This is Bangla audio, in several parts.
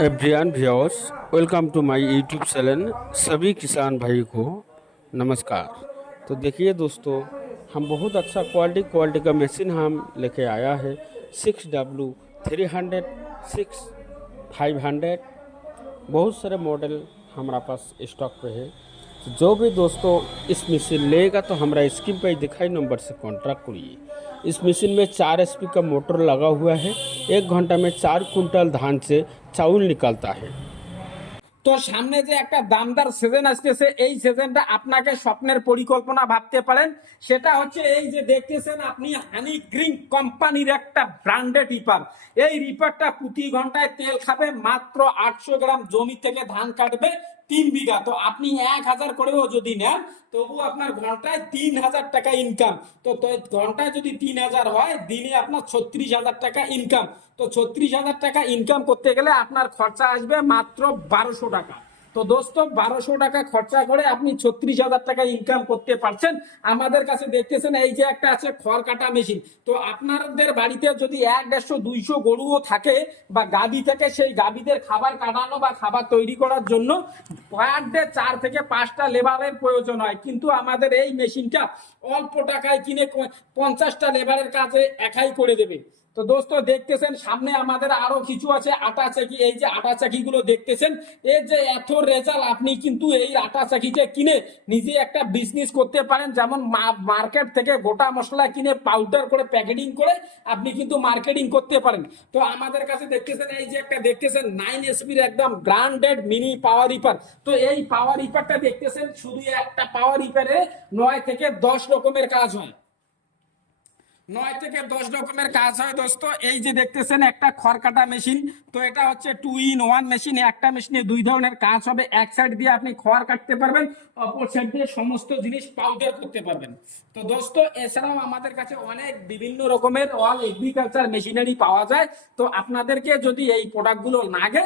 Everyone viewers, welcome to my YouTube channel. सभी किसान भाई को नमस्कार। तो देखिए दोस्तों, हम बहुत अच्छा क्वालिटी का मशीन हम लेके आया है। 6W300, 6500, बहुत सारे मॉडल हमारा पास स्टॉक पे है। तो जो भी दोस्तों इस मशीन लेगा तो हमारा स्क्रीन पर दिखाई नंबर से कॉन्टैक्ट करिए। इस मशीन में 4 HP का मोटर लगा हुआ है। 1 घंटा में 4 कुंटल धान से चाउल निकलता है। তো সামনে যে একটা দামদার সিজন আসতেছে, এই সিজনটা আপনাকে স্বপ্নের পরিকল্পনা ভাবতে পারেন। সেটা হচ্ছে এই যে দেখতেছেন আপনি, হানি গ্রিন কোম্পানির একটা ব্র্যান্ডেড রিপার। এই রিপারটা প্রতি ঘন্টায় তেল খাবে মাত্র 800 গ্রাম, জমি থেকে ধান কাটবে 3 বিঘা। তো আপনি 1000 করেও যদি নেন তবু আপনার ঘন্টায় 3000 টাকা ইনকাম। তো ঘন্টায় যদি 3000 হয়, দিনে আপনার 36,000 টাকা ইনকাম। তো 36,000 টাকা ইনকাম করতে গেলে আপনার খরচা আসবে মাত্র 1200 টাকা। তো দোস্ত, 1200 টাকা খরচা করে আপনি 36,000 টাকা ইনকাম করতে পারছেন। আমাদের কাছে দেখতেছেন এই যে একটা আছে খড় কাটা মেশিন। তো আপনাদের বাড়িতে যদি 100, 200 গরুও থাকে বা গাভী থাকে, সেই গাভীদের খাবার কাটানো বা খাবার তৈরি করার জন্য পার ডে 4 থেকে 5টা লেবারের প্রয়োজন হয়, কিন্তু আমাদের এই মেশিনটা অল্প টাকায় কিনে 50টা লেবারের কাজে একাই করে দেবে। তো দোস্ত দেখতেছেন সামনে আমাদের আরো কিছু আছে আটা চাকি। এই যে আটা চাকি গুলো দেখতেছেন, এই যে এত রেজাল্ট, আপনি কিন্তু এই আটা চাকিটা কিনে নিজে একটা বিজনেস করতে পারেন। যেমন মার্কেট থেকে গোটা মশলা কিনে পাউডার করে প্যাকেটিং করে আপনি কিন্তু মার্কেটিং করতে পারেন। তো আমাদের কাছে দেখতেছেন এই যে একটা দেখতেছেন 9 SP একদম ব্র্যান্ডেড মিনি পাওয়ার রিপার। তো এই পাওয়ার রিপারটা দেখতেছেন, শুধু একটা পাওয়ার রিপারে 9 থেকে 10 রকমের কাজ হয়। 9 থেকে 10 রকমের কাজ হয় দোস্ত। এই যে দেখতেছেন একটা খড় কাটা মেশিন। তো এটা হচ্ছে 2 in 1 মেশিন। একটা মেশিনে 2 ধরনের কাজ হবে। এক সাইড দিয়ে আপনি খড় কাটতে পারবেন, অপর সাইড দিয়ে সমস্ত জিনিস পাউডার করতে পারবেন। তো দোস্ত, এছাড়াও আমাদের কাছে অনেক বিভিন্ন রকমের অল এগ্রিকালচার মেশিনারি পাওয়া যায়। তো আপনাদেরকে যদি এই প্রোডাক্টগুলো লাগে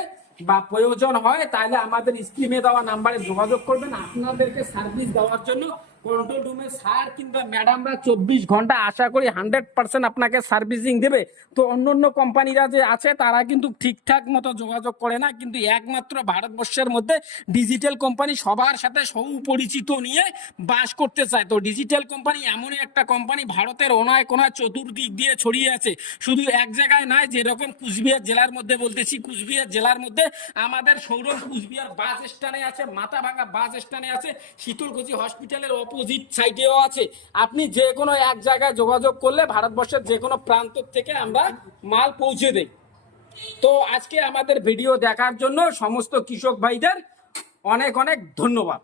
বা প্রয়োজন হয়, তাহলে আমাদের স্ক্রিনে দেওয়া নাম্বারে যোগাযোগ করবেন। আপনাদেরকে সার্ভিস দেওয়ার জন্য কন্ট্রোল রুমে স্যার কিংবা ম্যাডামরা 24 ঘন্টা আশা করি 100% আপনাকে সার্ভিসিং দেবে। তো অন্য কোম্পানিরা যে আছে তারা কিন্তু ঠিকঠাক মতো যোগাযোগ করে না, কিন্তু একমাত্র ভারতবর্ষের মধ্যে ডিজিটাল কোম্পানি সবার সাথে সুপরিচিত নিয়ে বাস করতে চায়। তো ডিজিটাল কোম্পানি এমনই একটা কোম্পানি, ভারতের অনায় কোনায় চতুর্দিক দিয়ে ছড়িয়ে আছে। শুধু এক জায়গায় নয়, যেরকম কুচবিহার জেলার মধ্যে বলতেছি, কুচবিহার জেলার মধ্যে আমাদের সৌরভ কুচবিহার বাস স্ট্যান্ডে আছে, মাথাভাঙা বাস স্ট্যান্ডে আছে, শীতলকুচি হসপিটালের অপোজিট সাইডেও আছে। আপনি যে কোনো এক জায়গায় যোগাযোগ করলে ভারতবর্ষের যে কোনো প্রান্ত থেকে আমরা মাল পৌঁছে দেই। তো আজকে আমাদের ভিডিও দেখার জন্য সমস্ত কৃষক ভাইদের অনেক অনেক ধন্যবাদ।